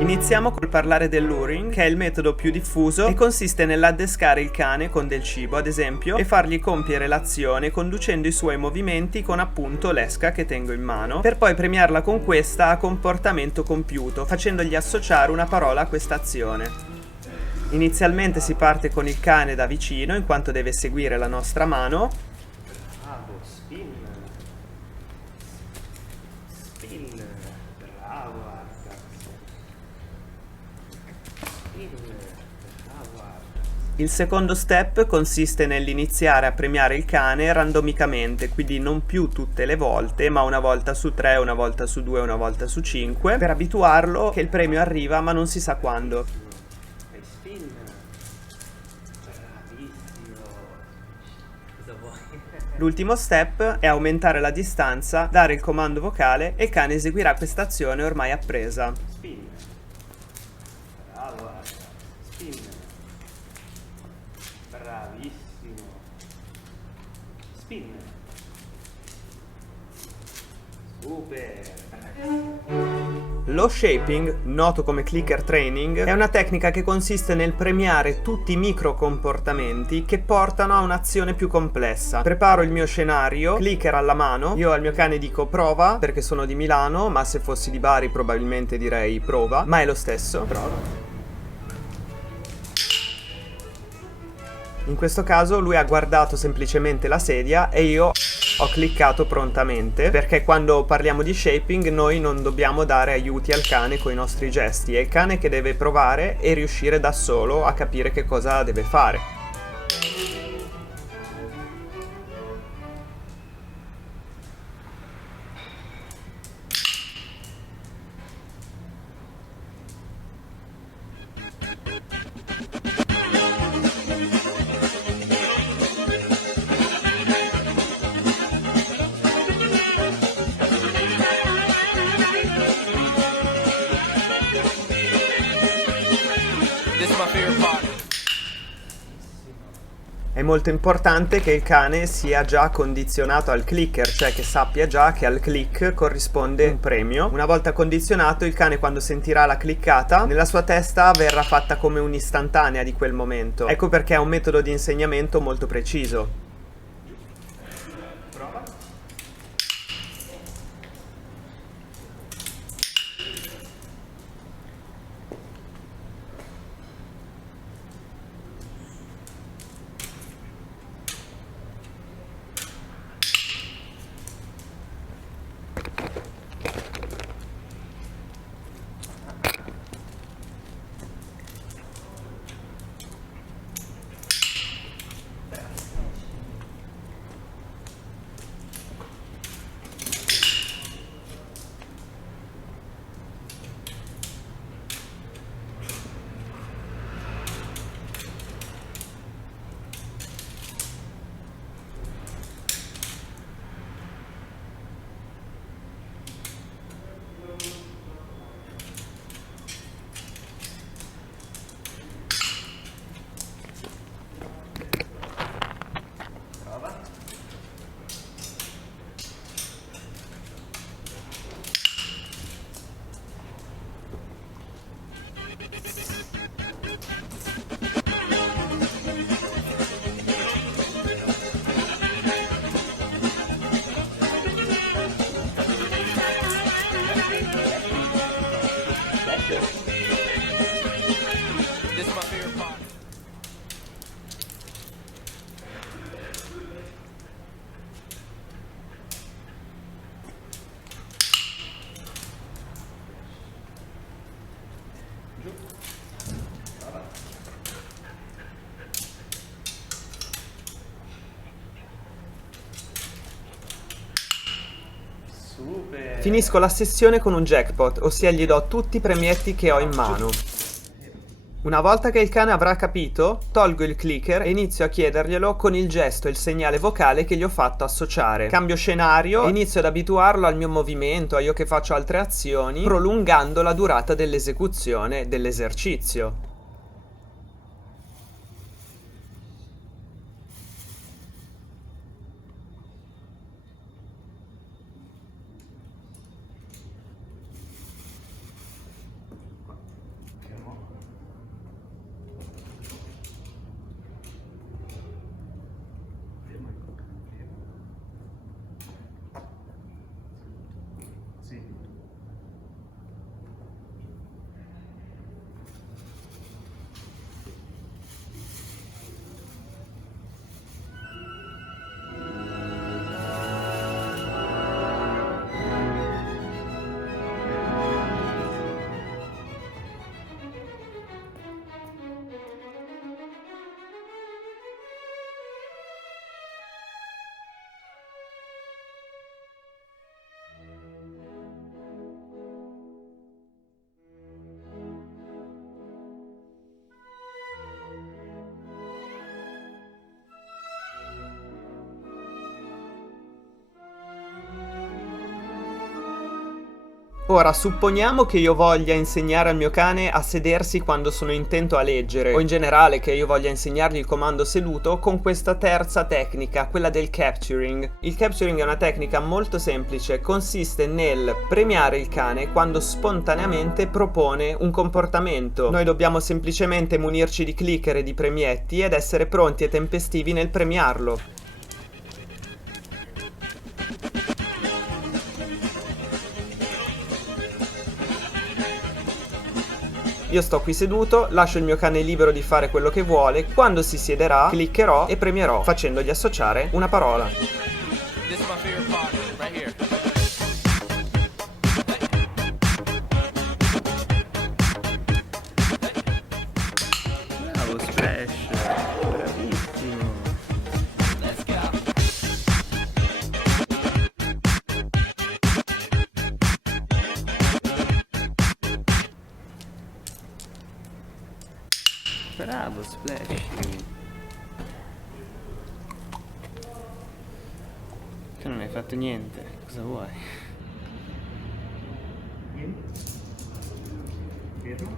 Iniziamo col parlare del luring, che è il metodo più diffuso e consiste nell'addescare il cane con del cibo, ad esempio, e fargli compiere l'azione conducendo i suoi movimenti con appunto l'esca che tengo in mano, per poi premiarla con questa a comportamento compiuto, facendogli associare una parola a questa azione. Inizialmente si parte con il cane da vicino, in quanto deve seguire la nostra mano. Bravo, spin. Spin. Bravo, Artax. Spin. Bravo, Artax. Il secondo step consiste nell'iniziare a premiare il cane randomicamente, quindi non più tutte le volte, ma una volta su 3, una volta su 2, una volta su 5, per abituarlo che il premio arriva ma non si sa quando. Fai spin. Bravissimo. Cosa vuoi? L'ultimo step è aumentare la distanza, dare il comando vocale e il cane eseguirà questa azione ormai appresa. Spin. Bravo, Artax. Spin. Bravissimo. Spin. Super. Lo shaping, noto come clicker training, è una tecnica che consiste nel premiare tutti i micro comportamenti che portano a un'azione più complessa. Preparo il mio scenario, clicker alla mano, io al mio cane dico prova perché sono di Milano, ma se fossi di Bari probabilmente direi prova, ma è lo stesso. Prova. In questo caso lui ha guardato semplicemente la sedia e io ho cliccato prontamente, perché quando parliamo di shaping noi non dobbiamo dare aiuti al cane con i nostri gesti, è il cane che deve provare e riuscire da solo a capire che cosa deve fare. This is my favorite part. È molto importante che il cane sia già condizionato al clicker, cioè che sappia già che al click corrisponde un premio. Una volta condizionato, il cane quando sentirà la cliccata, nella sua testa verrà fatta come un'istantanea di quel momento. Ecco perché è un metodo di insegnamento molto preciso. Prova. Prova. This is my favorite part. Super. Finisco la sessione con un jackpot, ossia gli do tutti i premietti che ho in mano. Una volta che il cane avrà capito, tolgo il clicker e inizio a chiederglielo con il gesto e il segnale vocale che gli ho fatto associare. Cambio scenario e inizio ad abituarlo al mio movimento, a io che faccio altre azioni, prolungando la durata dell'esecuzione dell'esercizio. Ora, supponiamo che io voglia insegnare al mio cane a sedersi quando sono intento a leggere, o in generale che io voglia insegnargli il comando seduto con questa terza tecnica, quella del capturing. Il capturing è una tecnica molto semplice, consiste nel premiare il cane quando spontaneamente propone un comportamento. Noi dobbiamo semplicemente munirci di clicker e di premietti ed essere pronti e tempestivi nel premiarlo. Io sto qui seduto, lascio il mio cane libero di fare quello che vuole, quando si siederà cliccherò e premierò facendogli associare una parola. This is my favorite part, right here. Bravo Splash, bravissimo. Let's go. Bravo Splash. Tu non hai fatto niente, cosa vuoi? Fermo.